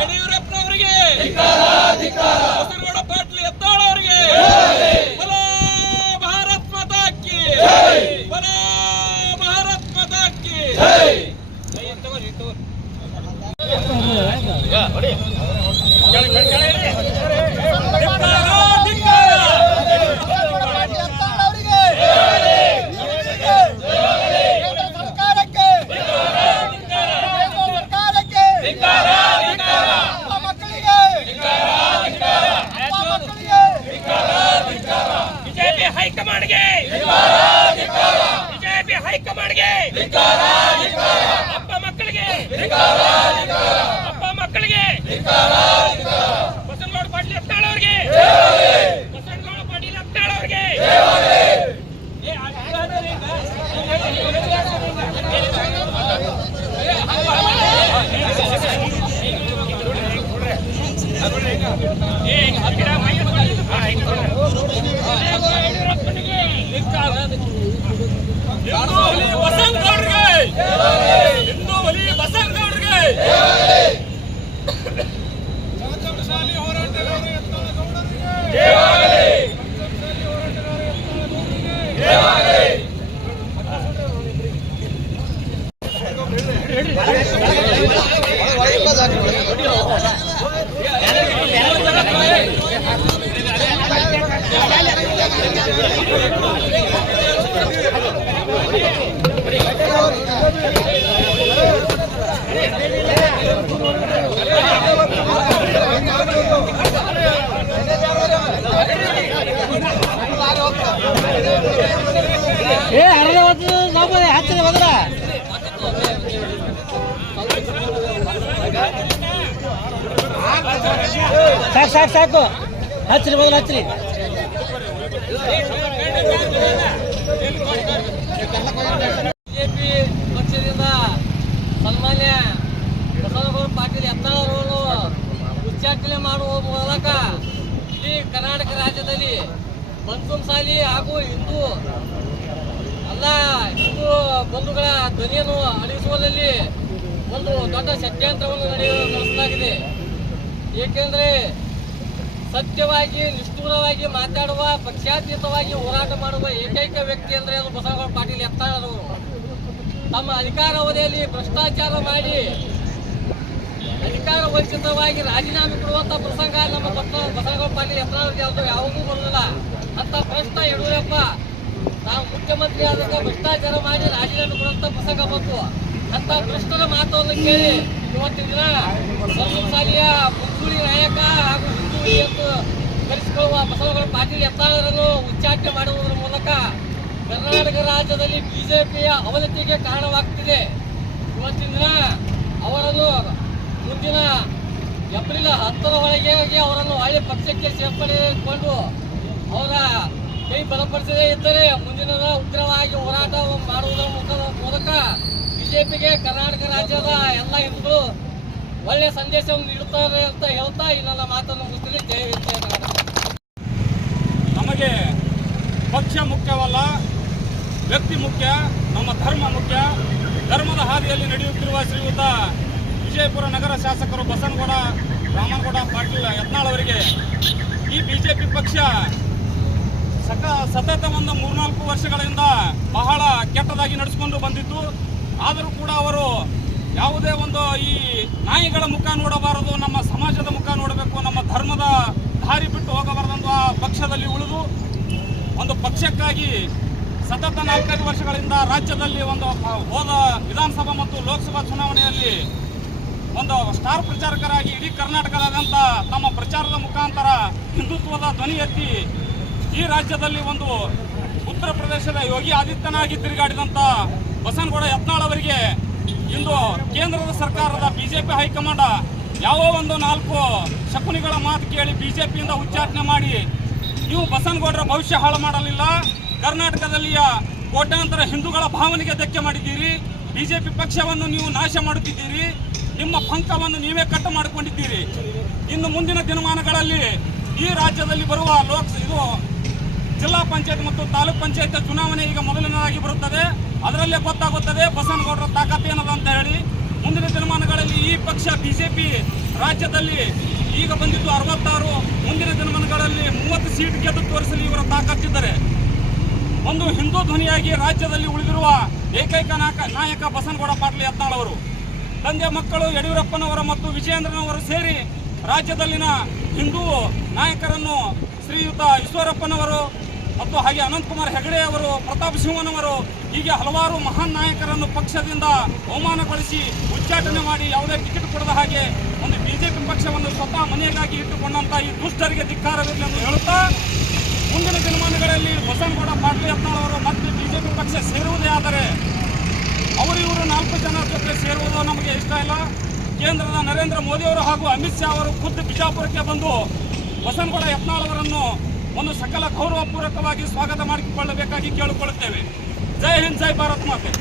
ಯಡಿಯೂರಪ್ಪನವರಿಗೆ, ಬಸನಗೌಡ ಪಾಟೀಲ್ ಯತ್ನಾಳ್ ಅವರಿಗೆ ಬಲೋ ಭಾರತ್ ಮಾತಾ ಕಿ, ಬಲೋ ಭಾರತ್ ಮಾತಾ ಕಿ. ಹೈಕಮಾಂಡ್ಗೆ, ಬಿಜೆಪಿ ಹೈಕಮಾಂಡ್ಗೆ, ಅಪ್ಪ ಮಕ್ಕಳಿಗೆ, ಅಪ್ಪ ಮಕ್ಕಳಿಗೆ, ಬಸನಗೌಡ ಪಾಟೀಲ್ ಯತ್ನಾಳ್ ಅವರಿಗೆ, ಬಸನಗೌಡ ಪಾಟೀಲ್ ಯತ್ನಾಳ್ ಅವರಿಗೆ. ಹಿಂದೂ ಹುಲಿ ಬಸನಗೌಡರಿಗೆ, ಸಂಘರ್ಷಶಾಲಿ ಹೋರಾಟಗಾರ ಸಾಕು ಸಾಕು ಹಚ್ಚಿರಿ, ಮೊದಲು ಹಚ್ಚಿರಿ. ಬಿಜೆಪಿ ಪಕ್ಷದಿಂದ ಸನ್ಮಾನ್ಯ ಬಸನಗೌಡ ಪಾಟೀಲ್ ಯತ್ನಾಳ್ ಅವರನ್ನು ಉಚ್ಚಾಟನೆ ಮಾಡುವ ಮೂಲಕ ಇಡೀ ಕರ್ನಾಟಕ ರಾಜ್ಯದಲ್ಲಿ ಪಂಚಮಸಾಲಿ ಹಾಗೂ ಹಿಂದೂ ಬಂಧುಗಳ ಧ್ವನಿಯನ್ನು ಅಳಿಸುವಲ್ಲಿ ಒಂದು ದೊಡ್ಡ ಷಡ್ಯಂತ್ರವನ್ನು ನಡೆಸಲಾಗಿದೆ. ಏಕೆಂದರೆ ಸತ್ಯವಾಗಿ ನಿಷ್ಠೂರವಾಗಿ ಮಾತಾಡುವ, ಪಕ್ಷಾತೀತವಾಗಿ ಹೋರಾಟ ಮಾಡುವ ಏಕೈಕ ವ್ಯಕ್ತಿ ಅಂದರೆ ಅದು ಬಸನಗೌಡ ಪಾಟೀಲ್ ಯತ್ನಾಳ್ ಅವರು. ತಮ್ಮ ಅಧಿಕಾರಾವಧಿಯಲ್ಲಿ ಭ್ರಷ್ಟಾಚಾರ ಮಾಡಿ ಅಧಿಕಾರ ವಂಚಿತವಾಗಿ ರಾಜೀನಾಮೆ ಕೊಡುವಂತ ಪ್ರಸಂಗ ನಮ್ಮ ಬಸನಗೌಡ ಪಾಟೀಲ್ ಯತ್ನಾಳ್ ಅವರಿಗೆ ಯಾವುದೂ ಬರುವುದಿಲ್ಲ. ಅಂತ ಭ್ರಷ್ಟ ಯಡಿಯೂರಪ್ಪ ನಾವು ಮುಖ್ಯಮಂತ್ರಿ ಆದಾಗ ಭ್ರಷ್ಟಾಚಾರ ಮಾಡಿ ರಾಜೀನಾಮೆ ಕೊಡುವಂತ ಪ್ರಸಂಗ ಬಂತು. ಅಂತ ಭ್ರಷ್ಟರ ಮಾತನ್ನು ಕೇಳಿ ಇವತ್ತಿನ ದಿನ ಪಂಚಮಸಾಲಿಯ ಮುಂಚೂಣಿ ನಾಯಕ ಹಾಗೂ ಹಿಂದೂ ಎಂದು ಕರೆಸಿಕೊಳ್ಳುವ ಬಸನಗೌಡ ಪಾಟೀಲ್ ಯತ್ನಾಳರನ್ನು ಉಚ್ಚಾಟನೆ ಮಾಡುವುದರ ಮೂಲಕ ಕರ್ನಾಟಕ ರಾಜ್ಯದಲ್ಲಿ ಬಿಜೆಪಿಯ ಅವನತಿಗೆ ಕಾರಣವಾಗ್ತಿದೆ. ಇವತ್ತಿನ ದಿನ ಅವರನ್ನು ಮುಂದಿನ ಏಪ್ರಿಲ್ 10ರ ಒಳಗೆ ಅವರನ್ನು ಹಳೆ ಪಕ್ಷಕ್ಕೆ ಸೇರ್ಪಡೆಗೊಂಡು ಅವರ ಕೈ ಬಲಪಡಿಸದೇ ಇದ್ದರೆ ಮುಂದಿನ ಉಗ್ರವಾಗಿ ಹೋರಾಟ ಮಾಡುವುದರ ಮೂಲಕ ಬಿಜೆಪಿಗೆ ಕರ್ನಾಟಕ ರಾಜ್ಯದ ಎಲ್ಲ ಹಿಂದೂ ಒಳ್ಳೆಯ ಸಂದೇಶವನ್ನು ನೀಡುತ್ತಾರೆ ಅಂತ ಹೇಳ್ತಾ ಈ ನನ್ನ ಮಾತನ್ನು ಮುಗಿಸ್ತೀನಿ. ಜೈ ಹಿಂದ್, ಜೈ ಕರ್ನಾಟಕ. ನಮಗೆ ಪಕ್ಷ ಮುಖ್ಯವಲ್ಲ, ವ್ಯಕ್ತಿ ಮುಖ್ಯ, ನಮ್ಮ ಧರ್ಮ ಮುಖ್ಯ. ಧರ್ಮದ ಹಾದಿಯಲ್ಲಿ ನಡೆಯುತ್ತಿರುವ ಶ್ರೀಯುತ ವಿಜಯಪುರ ನಗರ ಶಾಸಕರು ಬಸನಗೌಡ ರಾಮನಗೌಡ ಪಾಟೀಲ್ ಯತ್ನಾಳ್ ಅವರಿಗೆ ಈ ಬಿಜೆಪಿ ಪಕ್ಷ ಸತತ ಒಂದು 3-4 ವರ್ಷಗಳಿಂದ ಬಹಳ ಕೆಟ್ಟದಾಗಿ ನಡೆಸಿಕೊಂಡು ಬಂದಿತ್ತು. ಆದರೂ ಕೂಡ ಅವರು ಯಾವುದೇ ಒಂದು ಈ ನಾಯಿಗಳ ಮುಖ ನೋಡಬಾರದು, ನಮ್ಮ ಸಮಾಜದ ಮುಖ ನೋಡಬೇಕು, ನಮ್ಮ ಧರ್ಮದ ದಾರಿ ಬಿಟ್ಟು ಹೋಗಬಾರದೆಂದು ಆ ಪಕ್ಷದಲ್ಲಿ ಉಳಿದು ಒಂದು ಪಕ್ಷಕ್ಕಾಗಿ ಸತತ 4-5 ವರ್ಷಗಳಿಂದ ರಾಜ್ಯದಲ್ಲಿ ಒಂದು ಹೋದ ವಿಧಾನಸಭಾ ಮತ್ತು ಲೋಕಸಭಾ ಚುನಾವಣೆಯಲ್ಲಿ ಒಂದು ಸ್ಟಾರ್ ಪ್ರಚಾರಕರಾಗಿ ಇಡೀ ಕರ್ನಾಟಕದಾದ್ಯಂತ ತಮ್ಮ ಪ್ರಚಾರದ ಮುಖಾಂತರ ಹಿಂದುತ್ವದ ಧ್ವನಿ ಎತ್ತಿ ಈ ರಾಜ್ಯದಲ್ಲಿ ಒಂದು ಉತ್ತರ ಪ್ರದೇಶದ ಯೋಗಿ ಆದಿತ್ಯನಾಗಿ ತಿರುಗಾಡಿದಂಥ ಬಸನಗೌಡ ಯತ್ನಾಳ್ ಅವರಿಗೆ ಇಂದು ಕೇಂದ್ರದ ಸರ್ಕಾರದ ಬಿಜೆಪಿ ಹೈಕಮಾಂಡ್ ಯಾವ ಒಂದು 4 ಶಕುನಿಗಳ ಮಾತು ಕೇಳಿ ಬಿಜೆಪಿಯಿಂದ ಉಚ್ಚಾಟನೆ ಮಾಡಿ ನೀವು ಬಸನಗೌಡರ ಭವಿಷ್ಯ ಹಾಳು ಮಾಡಲಿಲ್ಲ, ಕರ್ನಾಟಕದಲ್ಲಿಯ ಕೋಟ್ಯಾಂತರ ಹಿಂದೂಗಳ ಭಾವನೆಗೆ ಧಕ್ಕೆ ಮಾಡಿದ್ದೀರಿ, ಬಿಜೆಪಿ ಪಕ್ಷವನ್ನು ನೀವು ನಾಶ ಮಾಡುತ್ತಿದ್ದೀರಿ, ನಿಮ್ಮ ಪಂಕವನ್ನು ನೀವೇ ಕಟ್ಟು ಮಾಡಿಕೊಂಡಿದ್ದೀರಿ. ಇನ್ನು ಮುಂದಿನ ದಿನಮಾನಗಳಲ್ಲಿ ಈ ರಾಜ್ಯದಲ್ಲಿ ಬರುವ ಜಿಲ್ಲಾ ಪಂಚಾಯತ್ ಮತ್ತು ತಾಲೂಕ್ ಪಂಚಾಯತ್ ಚುನಾವಣೆ ಈಗ ಮೊದಲನೇದಾಗಿ ಬರುತ್ತದೆ. ಅದರಲ್ಲೇ ಗೊತ್ತಾಗುತ್ತದೆ ಬಸನಗೌಡರ ತಾಕತ್ತು ಏನದ ಅಂತ ಹೇಳಿ. ಮುಂದಿನ ದಿನಮಾನಗಳಲ್ಲಿ ಈ ಈ ಪಕ್ಷ ಬಿಜೆಪಿ ರಾಜ್ಯದಲ್ಲಿ ಈಗ ಬಂದಿದ್ದು 66, ಮುಂದಿನ ದಿನಮಾನಗಳಲ್ಲಿ 30 ಸೀಟ್ ಗೆದ್ದು ತೋರಿಸಲು ಇವರ ತಾಕತ್ತಿದ್ದಾರೆ. ಒಂದು ಹಿಂದೂ ಧ್ವನಿಯಾಗಿ ರಾಜ್ಯದಲ್ಲಿ ಉಳಿದಿರುವ ಏಕೈಕ ನಾಯಕ ಬಸನಗೌಡ ಪಾಟೀಲ್ ಯತ್ನಾಳ್ ಅವರು. ತಂದೆ ಮಕ್ಕಳು ಯಡಿಯೂರಪ್ಪನವರ ಮತ್ತು ವಿಜಯೇಂದ್ರನವರು ಸೇರಿ ರಾಜ್ಯದಲ್ಲಿನ ಹಿಂದೂ ನಾಯಕರನ್ನು ಶ್ರೀಯುತ ಈಶ್ವರಪ್ಪನವರು ಮತ್ತು ಹಾಗೆ ಅನಂತಕುಮಾರ್ ಹೆಗಡೆ ಅವರು, ಪ್ರತಾಪ್ ಸಿಂಹನವರು, ಹೀಗೆ ಹಲವಾರು ಮಹಾನ್ ನಾಯಕರನ್ನು ಪಕ್ಷದಿಂದ ಅವಮಾನಗೊಳಿಸಿ ಉಚ್ಚಾಟನೆ ಮಾಡಿ ಯಾವುದೇ ಟಿಕೆಟ್ ಕೊಡದ ಹಾಗೆ ಒಂದು ಬಿಜೆಪಿ ಪಕ್ಷವನ್ನು ಸ್ವತಃ ಮನೆಯಾಗಿ ಇಟ್ಟುಕೊಂಡಂತ ಈ ದುಷ್ಟರಿಗೆ ಧಿಕ್ಕಾರವಿರಲಿ ಎಂದು ಹೇಳುತ್ತಾ, ಮುಂದಿನ ದಿನಮಾನಗಳಲ್ಲಿ ಬಸನಗೌಡ ಪಾಟೀಲ್ ಯತ್ನಾಳ್ ಅವರು ಮತ್ತೆ ಬಿಜೆಪಿ ಪಕ್ಷ ಸೇರುವುದೇ ಆದರೆ ಅವರು ಇವರು 4 ಜನ ಜೊತೆ ಸೇರುವುದು ನಮಗೆ ಇಷ್ಟ ಇಲ್ಲ. ಕೇಂದ್ರದ ನರೇಂದ್ರ ಮೋದಿ ಅವರು ಹಾಗೂ ಅಮಿತ್ ಶಾ ಅವರು ಖುದ್ದು ಬಿಜಾಪುರಕ್ಕೆ ಬಂದು ಬಸನಗೌಡ ಯತ್ನಾಳ್ ಅವರನ್ನು ಒಂದು ಸಕಲ ಗೌರವಪೂರ್ವಕವಾಗಿ ಸ್ವಾಗತ ಮಾಡಿಕೊಳ್ಳಬೇಕಾಗಿ ಕೇಳಿಕೊಳ್ಳುತ್ತೇವೆ. ಜೈ ಹಿಂದ್, ಜೈ ಭಾರತ್ ಮಾತೆ.